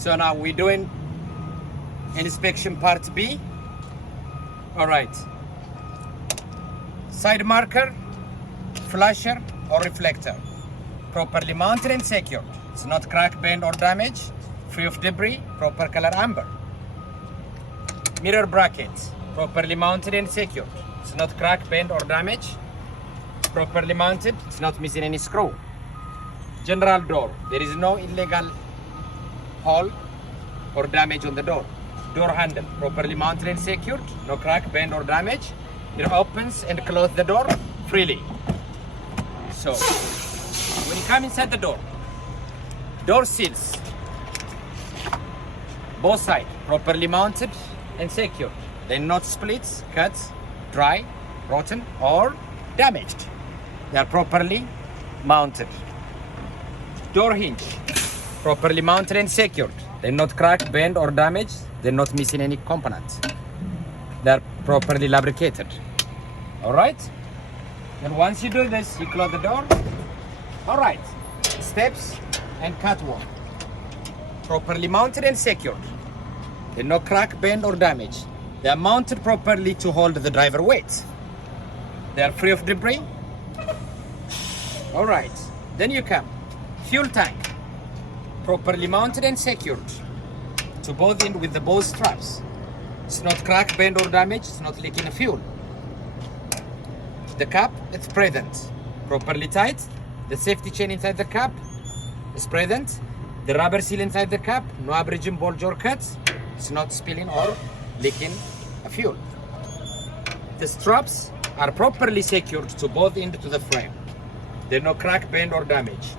So now we're doing inspection part B. All right. Side marker, flasher or reflector. Properly mounted and secured. It's not crack, bend or damage. Free of debris, proper color amber. Mirror bracket, properly mounted and secured. It's not crack, bend or damage. Properly mounted, it's not missing any screw. General door, there is no illegal hole or damage on the door. Door handle, properly mounted and secured. No crack, bend or damage. It opens and closes the door freely. So, when you come inside the door seals, both sides, properly mounted and secured. They're not splits, cuts, dry, rotten or damaged. They are properly mounted. Door hinge, properly mounted and secured. They're not cracked, bent or damaged. They're not missing any components. They're properly lubricated. All right? And once you do this, you close the door. All right. Steps and catwalk, properly mounted and secured. They're no crack, bend or damage. They are mounted properly to hold the driver weight. They are free of debris. All right. Then you come. Fuel tank, properly mounted and secured to both end with the both straps. It's not crack, bend or damage. It's not leaking fuel. The cap is present, properly tight. The safety chain inside the cap is present. The rubber seal inside the cap, no abrasion, bulge or cuts. It's not spilling or leaking fuel. The straps are properly secured to both ends to the frame. There's no crack, bend or damage.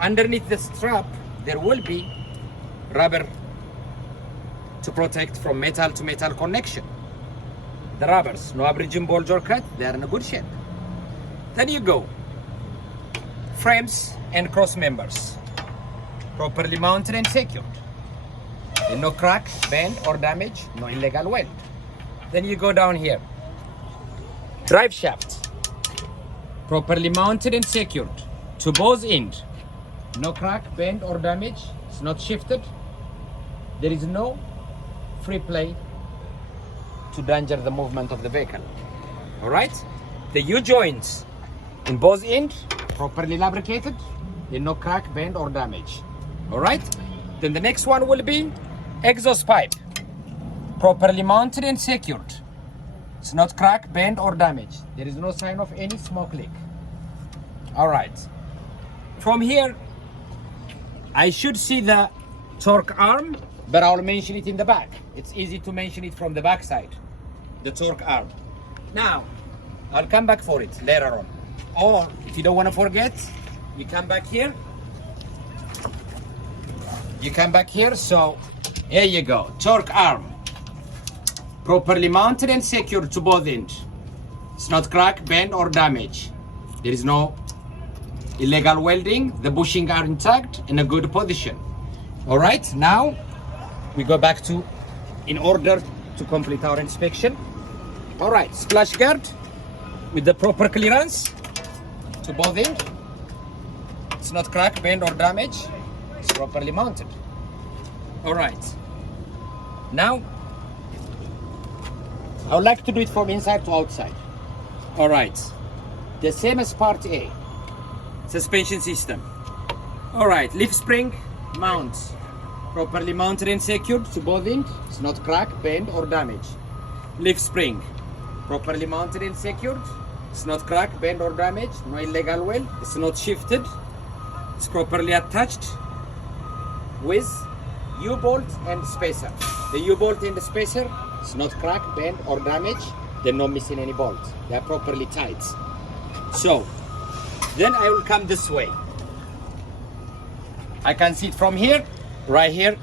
Underneath the strap, there will be rubber to protect from metal to metal connection. The rubbers, no abrasion, bulge or cut, they are in a good shape. Then you go. Frames and cross members, properly mounted and secured. There's no crack, bend or damage, no illegal weld. Then you go down here. Drive shaft, properly mounted and secured to both ends. No crack, bend or damage. It's not shifted. There is no free play to danger the movement of the vehicle. All right. The U-joints in both ends, properly lubricated. There's no crack, bend or damage. All right. Then the next one will be exhaust pipe, properly mounted and secured. It's not crack, bend or damage. There is no sign of any smoke leak. All right. From here, I should see the torque arm, but I'll mention it in the back. It's easy to mention it from the back side, the torque arm. Now, I'll come back for it later on. Or if you don't want to forget, you come back here. You come back here, so here you go. Torque arm, properly mounted and secured to both ends. It's not crack, bend or damage. There is no illegal welding. The bushings are intact in a good position. All right, now we go back to, in order to complete our inspection. All right, splash guard with the proper clearance to both ends. It's not crack, bend or damage. It's properly mounted. All right. Now, I would like to do it from inside to outside. All right. The same as part A. Suspension system. All right. Leaf spring mounts, properly mounted and secured to both ends. It's not crack, bend or damage. Leaf spring, properly mounted and secured. It's not crack, bend or damage. No illegal weld. It's not shifted. It's properly attached with U-bolt and spacer. The U-bolt and the spacer is not crack, bend or damage. They're not missing any bolts. They are properly tight. So then I will come this way. I can see it from here, right here.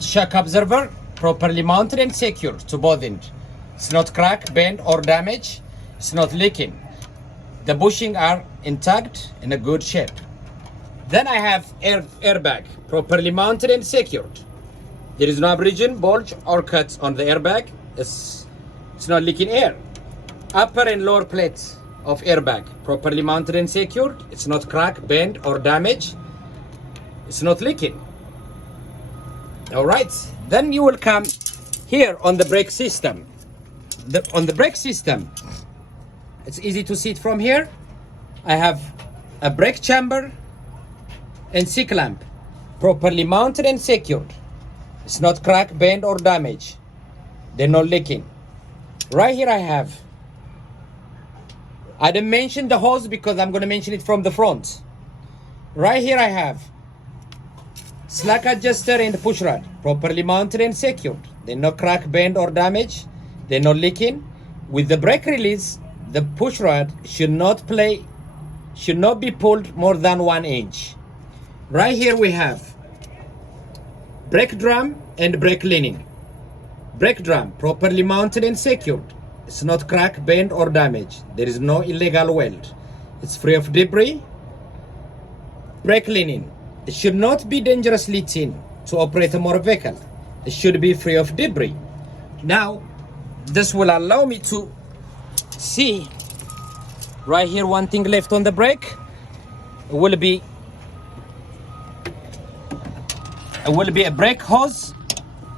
Shock observer, properly mounted and secured to both ends. It's not crack, bend or damage. It's not leaking. The bushings are intact in a good shape. Then I have airbag, properly mounted and secured. There is no abrasion, bulge or cut on the airbag. It's not leaking air. Upper and lower plates of airbag, properly mounted and secured. It's not crack, bend or damage. It's not leaking. All right, then you will come here on the brake system. On the brake system, it's easy to see it from here. I have a brake chamber and C-clamp, properly mounted and secured. It's not crack, bend, or damage. They're not leaking. Right here I didn't mention the hose because I'm going to mention it from the front. Right here I have slack adjuster and push rod, properly mounted and secured. They're not crack, bend, or damage. They're not leaking. With the brake release, the push rod should not be pulled more than 1 inch. Right here we have brake drum and brake lining. Brake drum, properly mounted and secured. It's not crack, bend, or damage. There is no illegal weld. It's free of debris. Brake lining, it should not be dangerously thin to operate a motor vehicle. It should be free of debris. Now, this will allow me to see right here one thing left on the brake. It will be a brake hose.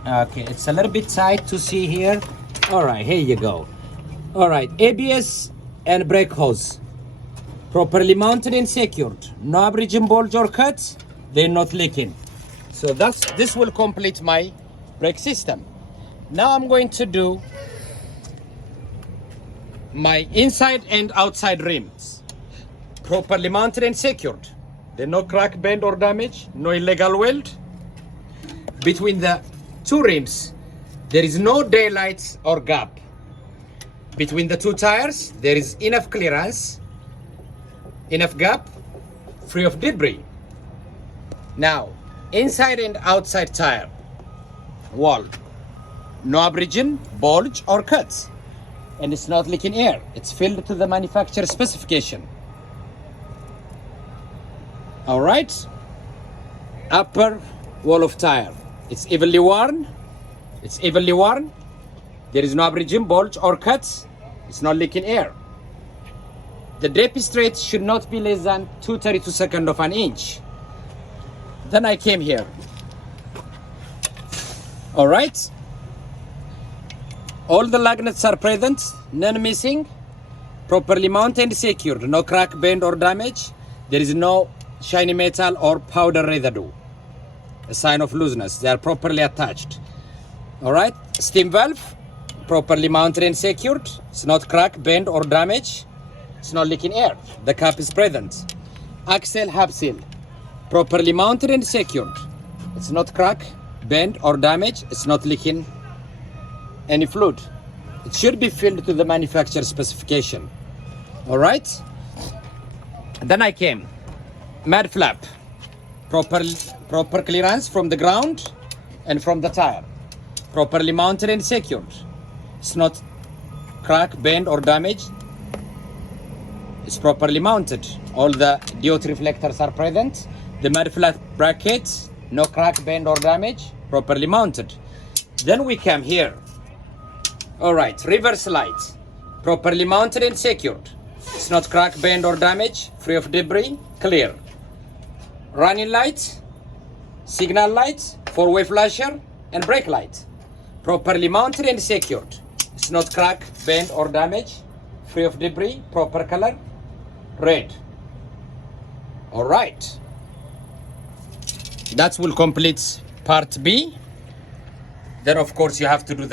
Okay, it's a little bit tight to see here. All right, here you go. All right, ABS and brake hose, properly mounted and secured. No abrasion, bulge, or cuts. They're not leaking. So this will complete my brake system. Now I'm going to do my inside and outside rims, properly mounted and secured. They're no crack, bend, or damage. No illegal weld. Between the two rims, there is no daylight or gap. Between the two tires, there is enough clearance, enough gap, free of debris. Now, inside and outside tire wall, no abrasion, bulge, or cuts. And it's not leaking air. It's filled to the manufacturer specification. All right. Upper wall of tire, it's evenly worn. There is no abrasion, bulge, or cuts. It's not leaking air. The drape straight should not be less than 2/32 of an inch. Then I came here. All right. All the lug nuts are present, none missing, properly mounted and secured. No crack, bend, or damage. There is no shiny metal or powder residue, a sign of looseness. They are properly attached. All right. Steam valve, properly mounted and secured. It's not crack, bend, or damage. It's not leaking air. The cap is present. Axle hub seal, properly mounted and secured. It's not crack, bend, or damage. It's not leaking any fluid. It should be filled to the manufacturer specification. All right. Then I came. Mud flap, proper clearance from the ground and from the tire, properly mounted and secured. It's not crack, bend, or damage. It's properly mounted. All the DOT reflectors are present. The mud flap brackets, no crack, bend, or damage, properly mounted. Then we come here. All right, reverse light, properly mounted and secured. It's not crack, bend, or damage, free of debris, clear. Running light, signal light, four-way flasher, and brake light, properly mounted and secured. It's not crack, bend, or damage, free of debris, proper color, red. All right. That will complete part B. Then of course you have to do the